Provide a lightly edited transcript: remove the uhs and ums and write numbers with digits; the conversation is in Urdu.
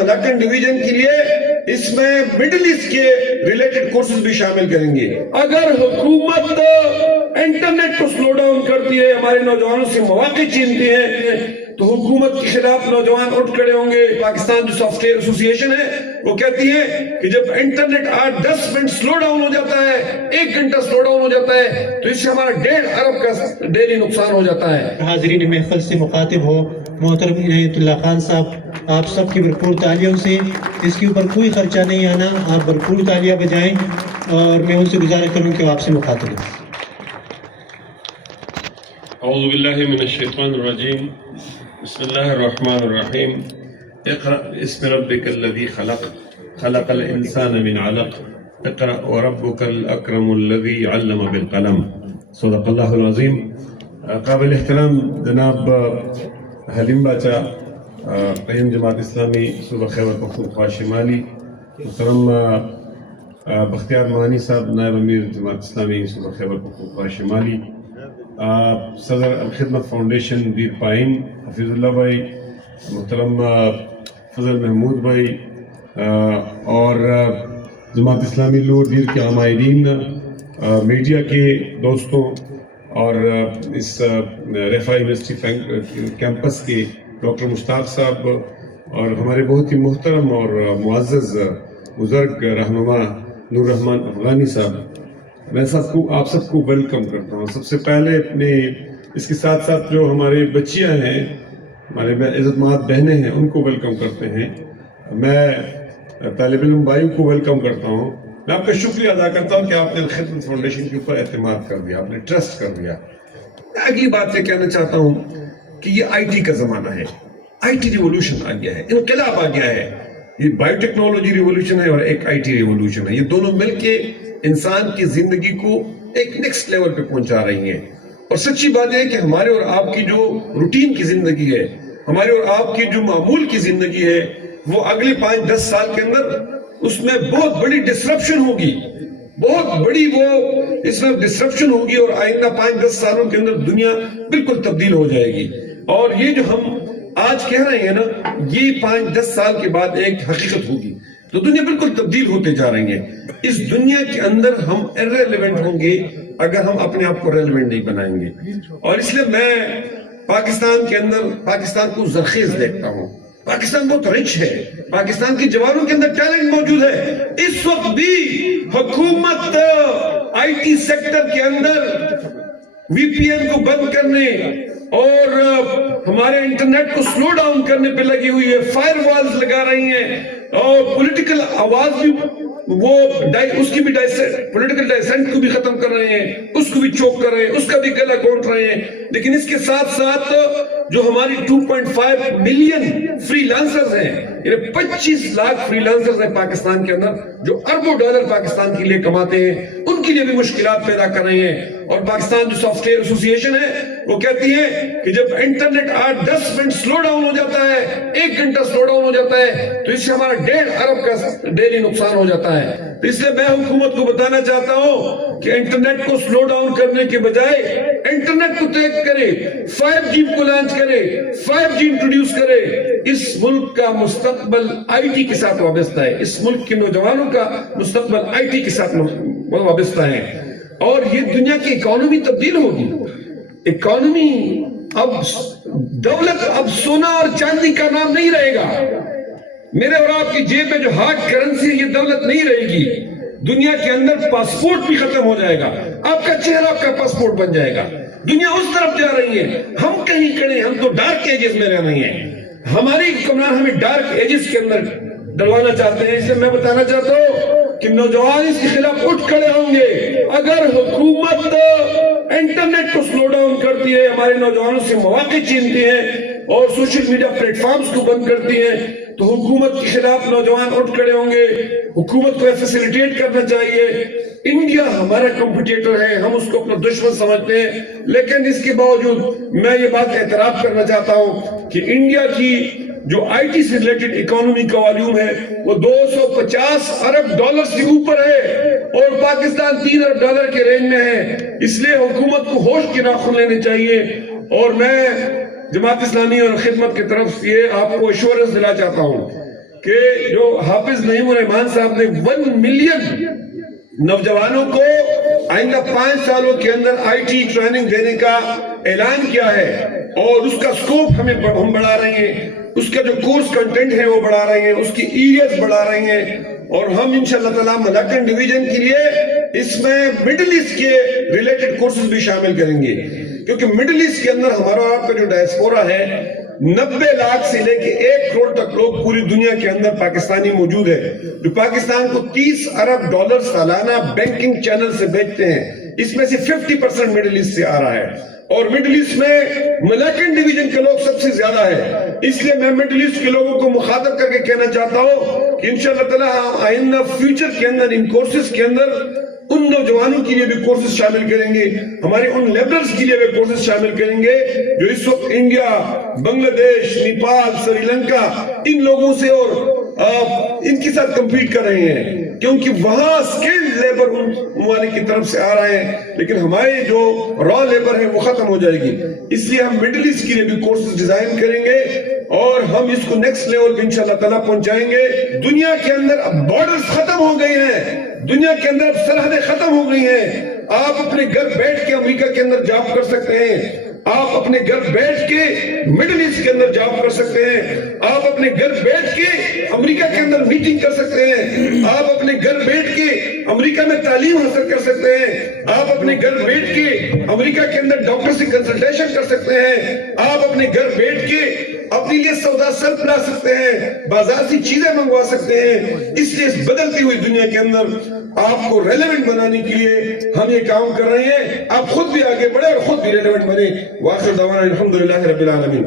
ملاکن ڈویژن کے لیے اس میں مڈل ایسٹ کے ریلیٹڈ کورسز بھی شامل کریں گے۔ اگر حکومت انٹرنیٹ کو سلو ڈاؤن کرتی ہے، ہمارے نوجوانوں سے مواقع چھینتی ہے، تو حکومت کے خلاف نوجوان اٹھ کھڑے ہوں گے۔ پاکستان جو سافٹ ویئر ایسوسی ایشن ہے وہ کہتی ہے کہ جب انٹرنیٹ 8-10 منٹ سلو ڈاؤن ہو جاتا ہے، 1 گھنٹہ سلو ڈاؤن ہو جاتا ہے، تو اس سے ہمارا 1.5 ارب کا ڈیلی نقصان ہو جاتا ہے۔ حاضرین محفل سے مخاطب ہو محترم عنایت اللہ خان صاحب، آپ سب کی بھرپور تالیوں سے، اس کے اوپر کوئی خرچہ نہیں آنا، آپ بھرپور تالیاں بجائیں، اور میں ان سے گزارش کروں کہ آپ سے مخاطب ہیں۔ اعوذ باللہ من الشیطان الرجیم، بسم اللہ الرحمن الرحیم۔ اقرأ باسم ربک الذی خلق، خلق الانسان من علق، اقرأ وربک الاکرم الذی علم بالقلم۔ صدق اللہ العظیم۔ قابل احترام جناب حلیم باچا، قیم جماعت اسلامی صوبہ خیبر پختونخوا شمالی، محترم بختیار مانی صاحب نائب امیر جماعت اسلامی صوبہ خیبر پختونخوا شمالی، صدر الخدمت فاؤنڈیشن ویر پائن حفیظ اللہ بھائی، محترم فضل محمود بھائی، اور جماعت اسلامی لور دیر کے عاملین، میڈیا کے دوستوں، اور اس رفاع یونیورسٹی کیمپس کے ڈاکٹر مشتاق صاحب، اور ہمارے بہت ہی محترم اور معزز بزرگ رہنما نور رحمان افغانی صاحب، میں آپ سب کو ویلکم کرتا ہوں۔ سب سے پہلے اپنے اس کے ساتھ ساتھ جو ہمارے بچیاں ہیں، ہمارے عزت مآب بہنیں ہیں، ان کو ویلکم کرتے ہیں۔ میں طالب علم بھائیوں کو ویلکم کرتا ہوں۔ میں آپ کا شکریہ ادا کرتا ہوں کہ آپ نے الخدمت فاؤنڈیشن کے اوپر اعتماد کر دیا، آپ نے ٹرسٹ کر دیا۔ اگلی بات یہ کہنا چاہتا ہوں کہ یہ آئی ٹی کا زمانہ ہے، آئی ٹی ریولوشن آ گیا ہے، انقلاب آ گیا ہے۔ یہ بایو ٹیکنالوجی ریولوشن ہے اور ایک آئی ٹی ریولوشن ہے۔ یہ دونوں مل کے انسان کی زندگی کو ایک نیکسٹ لیول پہ پہنچا رہی ہیں۔ اور سچی بات ہے کہ ہمارے اور آپ کی جو روٹین کی زندگی ہے، ہمارے اور آپ کی جو معمول کی زندگی ہے، وہ اگلے 5-10 سال کے اندر اس میں بہت بڑی ڈسرپشن ہوگی، بہت بڑی وہ اس میں ڈسرپشن ہوگی، اور آئندہ 5-10 سالوں کے اندر دنیا بالکل تبدیل ہو جائے گی۔ اور یہ جو ہم آج کہہ رہے ہیں نا، یہ 5-10 سال کے بعد ایک حقیقت ہوگی، تو دنیا بالکل تبدیل ہوتے جا رہی ہے۔ اس دنیا کے اندر ہم irrelevant ہوں گے اگر ہم اپنے آپ کو ریلیونٹ نہیں بنائیں گے۔ اور اس لیے میں پاکستان کے اندر پاکستان کو زرخیز دیکھتا ہوں۔ پاکستان بہت رچ ہے، پاکستان کی جوانوں کے اندر ٹیلنٹ موجود ہے۔ اس وقت بھی حکومت آئی ٹی سیکٹر کے اندر وی پی این کو بند کرنے اور ہمارے انٹرنیٹ کو سلو ڈاؤن کرنے پہ لگی ہوئی ہے، فائر والز لگا رہی ہیں، اور پولیٹیکل آواز بھی وہ اس کی بھی پولیٹیکل ڈائسنٹ کو بھی ختم کر رہے ہیں، اس کو بھی چوک کر رہے ہیں، اس کا بھی گلا گھونٹ رہے ہیں۔ لیکن اس کے ساتھ ساتھ جو ہماری 2.5 ملین فری لانسرز ہیں، یعنی 25 لاکھ فری لانسرز ہیں پاکستان کے اندر، جو اربوں ڈالر پاکستان کے لیے کماتے ہیں، ان کے لیے بھی مشکلات پیدا کر رہے ہیں۔ اور پاکستان جو سافٹ ویئر ایسوسی ایشن ہے وہ کہتی ہے کہ جب انٹرنیٹ 8-10 منٹ سلو ڈاؤن ہو جاتا ہے، 1 گھنٹہ سلو ڈاؤن ہو جاتا ہے، تو اس سے ہمارا 1.5 ارب کا ڈیلی نقصان ہو جاتا ہے۔ تو اس لیے میں حکومت کو بتانا چاہتا ہوں کہ انٹرنیٹ کو سلو ڈاؤن کرنے کے بجائے انٹرنیٹ کو تیز کرے، 5G کو لانچ کرے، 5G انٹروڈیوس کرے۔ اس ملک کا مستقبل آئی ٹی کے ساتھ وابستہ ہے، اس ملک کے نوجوانوں کا مستقبل آئی ٹی کے ساتھ وابستہ ہے۔ اور یہ دنیا کی اکانومی تبدیل ہوگی۔ اکانومی اب دولت اب سونا اور چاندی کا نام نہیں رہے گا۔ میرے اور آپ کی جیب میں جو ہارڈ کرنسی ہے، یہ دولت نہیں رہے گی۔ دنیا کے اندر پاسپورٹ بھی ختم ہو جائے گا، آپ کا چہرہ آپ کا پاسپورٹ بن جائے گا۔ دنیا اس طرف جا رہی ہے، ہم کہیں کھڑے، ہم تو ڈارک ایجز میں رہ رہے ہیں۔ ہماری حکمران ہمیں ڈارک ایجز کے اندر ڈلوانا چاہتے ہیں۔ اس لیے میں بتانا چاہتا ہوں کہ نوجوان اس کے خلاف اٹھ کھڑے ہوں گے۔ اگر حکومت انٹرنیٹ کو سلو ڈاؤن کرتی ہے، ہمارے نوجوانوں سے مواقع چھینتی ہے اور سوشل میڈیا پلیٹ فارمز کو بند کرتی ہے، تو حکومت کے خلاف نوجوان اٹھ کھڑے ہوں گے۔ حکومت کو فیسیلیٹیٹ کرنا چاہیے۔ انڈیا ہمارا کمپٹیٹر ہے، ہم اس کو اپنا دشمن سمجھتے ہیں، لیکن اس کے باوجود میں یہ بات اعتراف کرنا چاہتا ہوں کہ انڈیا کی جو آئی ٹی سے ریلیٹڈ اکانومی کا والیوم ہے وہ 250 ارب ڈالر سے اوپر ہے، اور پاکستان 3 ارب ڈالر کے رینج میں ہے۔ اس لیے حکومت کو ہوش کے ناخن لینے چاہیے۔ اور میں جماعت اسلامی اور خدمت کی طرف سے آپ کو ایشورنس دلا چاہتا ہوں کہ جو حافظ نعیم الرحمان صاحب نے 1 ملین نوجوانوں کو آئندہ 5 سالوں کے اندر آئی ٹی ٹریننگ دینے کا اعلان کیا ہے، اور اس کا سکوپ ہم بڑھا رہے ہیں، اس کا جو کورس کنٹینٹ ہے وہ بڑھا رہے ہیں، اس کی ایریاز بڑھا رہے ہیں، اور ہم انشاءاللہ تعالیٰ ملاکنڈ ڈویژن کے لیے اس میں مڈل ایسٹ کے ریلیٹڈ کورسز بھی شامل کریں گے، کیونکہ مڈل ایسٹ کے اندر ہمارا آپ کا جو ڈائسپورا ہے 90 لاکھ سے لے کے 1 کروڑ تک لوگ پوری دنیا کے اندر پاکستانی موجود ہے، جو پاکستان کو $30 ارب سالانہ بینکنگ چینل سے بیچتے ہیں، اس میں سے 50% مڈل ایسٹ سے آ رہا ہے، اور مڈل ایسٹ میں ملاکنڈ ڈویژن کے لوگ سب سے زیادہ ہے۔ اس لیے میں مڈل ایسٹ کے لوگوں کو مخاطب کر کے کہنا چاہتا ہوں کہ انشاءاللہ تعالیٰ ہم آئندہ فیوچر کے اندر ان کورسز کے اندر ان نوجوانوں کے لیے بھی کورسز شامل کریں گے، ہمارے ان لیبرلز کے لیے بھی کورسز شامل کریں گے جو اس وقت انڈیا، بنگلہ دیش، نیپال، سری لنکا ان لوگوں سے اور ان کے ساتھ کمپیٹ کر رہے ہیں، کیونکہ وہاں سکلڈ لیبر ان ممالک کی طرف سے آ رہے ہیں، لیکن ہمارے جو را لیبر ہے وہ ختم ہو جائے گی۔ اس لیے ہم مڈل ایسٹ کے لیے بھی کورسز ڈیزائن کریں گے، اور ہم اس کو نیکسٹ لیول پہ انشاءاللہ تعالیٰ پہنچائیں گے۔ دنیا کے اندر اب بارڈرز ختم ہو گئے ہیں، دنیا کے اندر اب سرحدیں ختم ہو گئی ہیں، آپ اپنے گھر بیٹھ کے امریکہ کے اندر جاب کر سکتے ہیں، آپ اپنے گھر بیٹھ کے مڈل ایسٹ کے اندر جاب کر سکتے ہیں، آپ اپنے گھر بیٹھ کے امریکہ کے اندر میٹنگ کر سکتے ہیں، آپ اپنے گھر بیٹھ کے امریکہ میں تعلیم حاصل کر سکتے ہیں، آپ اپنے گھر بیٹھ کے امریکہ کے اندر ڈاکٹر سے کنسلٹیشن کر سکتے ہیں، آپ اپنے گھر بیٹھ کے اپنے لیے سودا سلف لا سکتے ہیں، بازار سے چیزیں منگوا سکتے ہیں۔ اس لیے اس بدلتی ہوئی دنیا کے اندر آپ کو ریلیونٹ بنانے کے لیے ہم یہ کام کر رہے ہیں، آپ خود بھی آگے بڑھے اور خود بھی ریلیونٹ بنے۔ وآخر دعوانا الحمدللہ رب العالمین۔